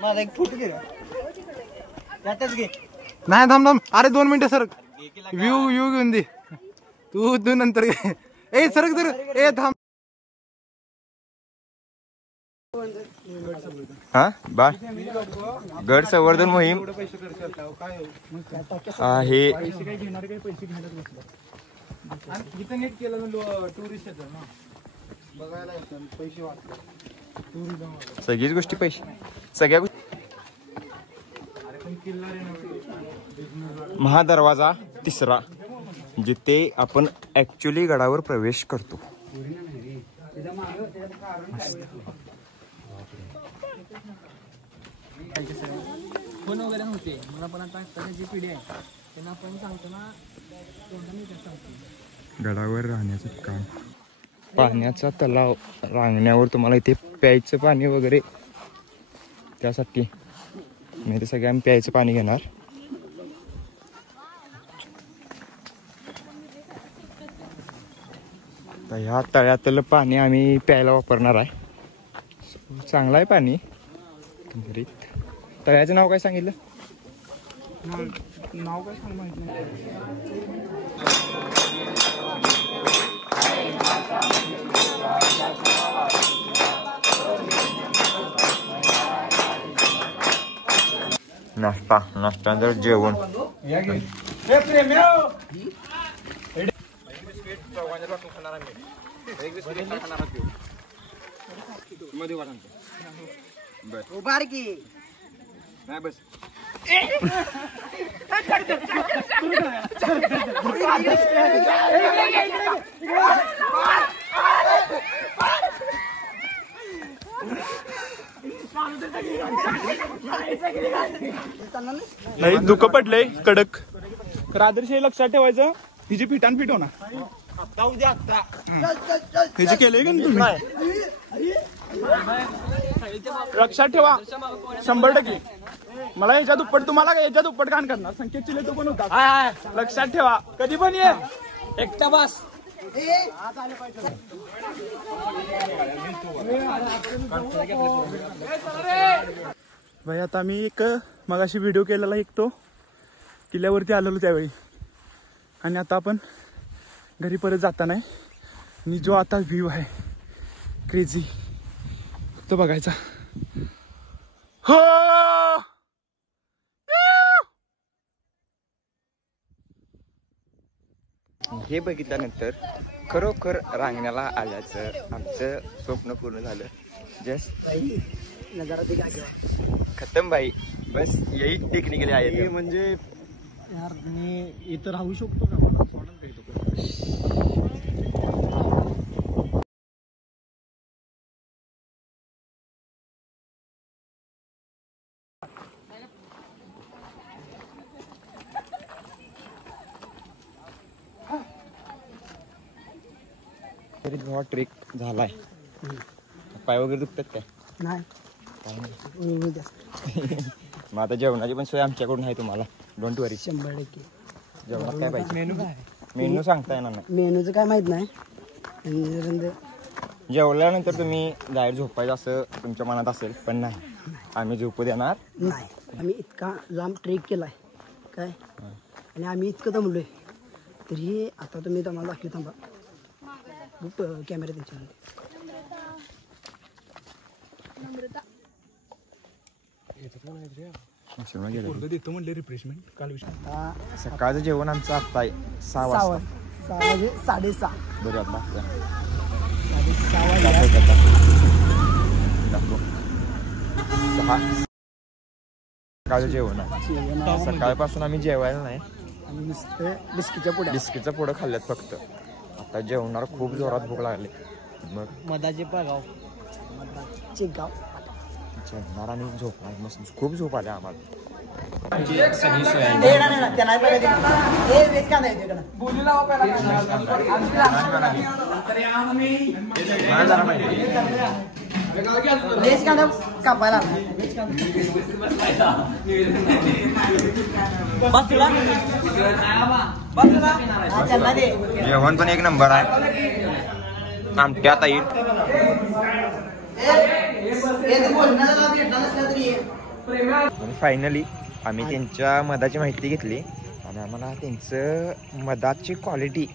माझा एक फोटो घे त्यातच घे. नाही थांब थांब, अरे 2 मिनिटं सर, व्ह्यू घेऊन दे तू नंतर घे. ए सरक तर, ए थांब. हा बा गड संवर्धन मोहीम आहे. सगळीच गोष्टी पैसे, सगळ्या गोष्टी. महादरवाजा 3 जिथे आपण ऍक्च्युली गडावर प्रवेश करतो. फोन वगैरे नव्हते मला, पण आता जी पिढी आहे त्यांना आपण सांगतो ना, गडावर राहण्याचं काम, पाण्याचा तलाव रांगण्यावर तुम्हाला इथे प्यायचं पाणी वगैरे, त्यासाठी मी ते सगळे आम्ही प्यायचं पाणी घेणार. तर ह्या तळ्यातलं पाणी आम्ही प्यायला वापरणार आहे. चांगलं आहे पाणी. तळ्याचं नाव काय सांगितलं? नाव काय सांग माहित नाही. नाश्त्यानंतर जेवण. नाही बस नाही, दुःख पडलंय कडक. तर आदर्श हे लक्षात ठेवायचं, हिची फिटान फिट होणार. हिची केलंय का तुम्ही? लक्षात ठेवा 100%. मला याच्या दुप्पट, तुम्हाला याच्या दुप्पट कान करणार. संकेत चिले तो पण होता. लक्षात ठेवा, कधी पण ये एकटा बस. भाई आता मी एक मगाशी व्हिडिओ केलेला, एक तो किल्ल्यावरती आलेलो त्यावेळी, आणि आता आपण घरी परत जाताना आणि जो आता व्ह्यू आहे क्रेझी तो बघायचा. हो हे बघितल्यानंतर खरोखर रांगण्याला आल्याचं आमचं स्वप्न पूर्ण झालं. जस्ट खतम भाई, बस यही टेक्निकली आहे. म्हणजे यार मी इथं राहू शकतो का? मला सोडून तरी हा ट्रेक झालाय. पाय वगैरे दुखतात काय? नाही. मग आता जेवणाची पण सोय आमच्याकडून आहे तुम्हाला, डोंट वरी. 100%. जेवणात काय पाहिजे? मेनू सांगता येणार नाही. मेनूचं काय माहित नाही. जेवल्यानंतर तुम्ही बाहेर झोपायचं असं तुमच्या मनात असेल, पण नाही, आम्ही झोपू देणार नाही. आम्ही इतका लांब ट्रेक केलाय काय, आणि आम्ही इतकं दमलोय तरी आता तुम्ही तुम्हाला दाखवू. थांबा कॅमेरा त्यांच्यामध्ये. देतो म्हणले रिफ्रेशमेंट काल. सकाळचं जेवण आमचं आता आहे 6 वाजता. 6 म्हणजे 6:30. बरोबर. 6 सकाळचं जेवण आहे. सकाळपासून आम्ही जेवायला नाही, बिस्किटच्या पुढं खाल्ल्यात फक्त. आता जेवणार, खूप जोरात भूक लागली. मग मधाचे गाव जेवणार आणि झोपणार. मस्त खूप झोप आल्या आम्हाला. लेस कांदा कापायला जेवण पण एक नंबर आहे. आमट्या ताई फायनली आम्ही त्यांच्या मधाची माहिती घेतली आणि आम्हाला त्यांचं मधाची क्वालिटी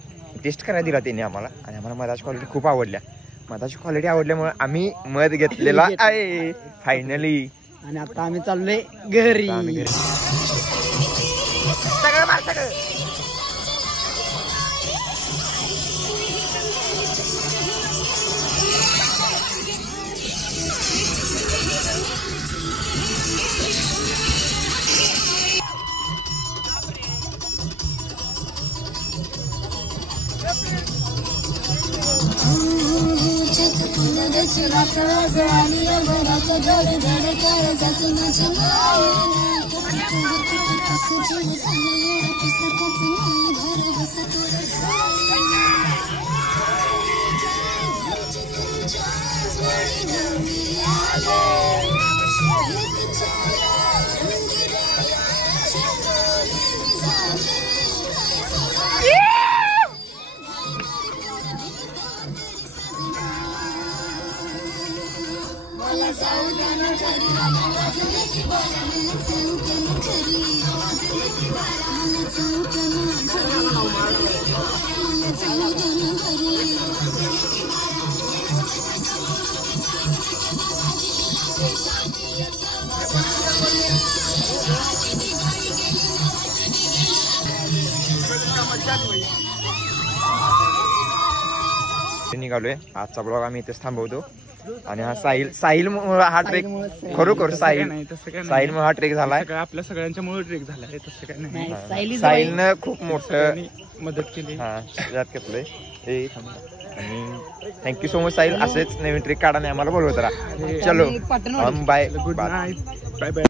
टेस्ट करायला दिला त्यांनी आम्हाला आणि आम्हाला मधाची क्वालिटी खूप आवडल्या. मधाची क्वालिटी आवडल्यामुळे आम्ही मध घेतलेला आहे फायनली. आणि आता आम्ही चाललोय घरी. सगळं मार सगळं. निघालोय. आजचा ब्लॉग आम्ही इथेच थांबवतो. आणि हा साहिल हा ट्रेक खरोखर साहिल हा ट्रेक झालाय. आपल्या सगळ्यांच्या मुळे ट्रेक झालाय. तसं काय नाही. साहिलनं खूप मोठं मदत केली. हा यात घेतलंय. आणि थँक्यू सो मच साहिल. असेच नवीन ट्रेक काढा आणि आम्हाला बोलवत राहा. चलो bye. Good night. Bye bye.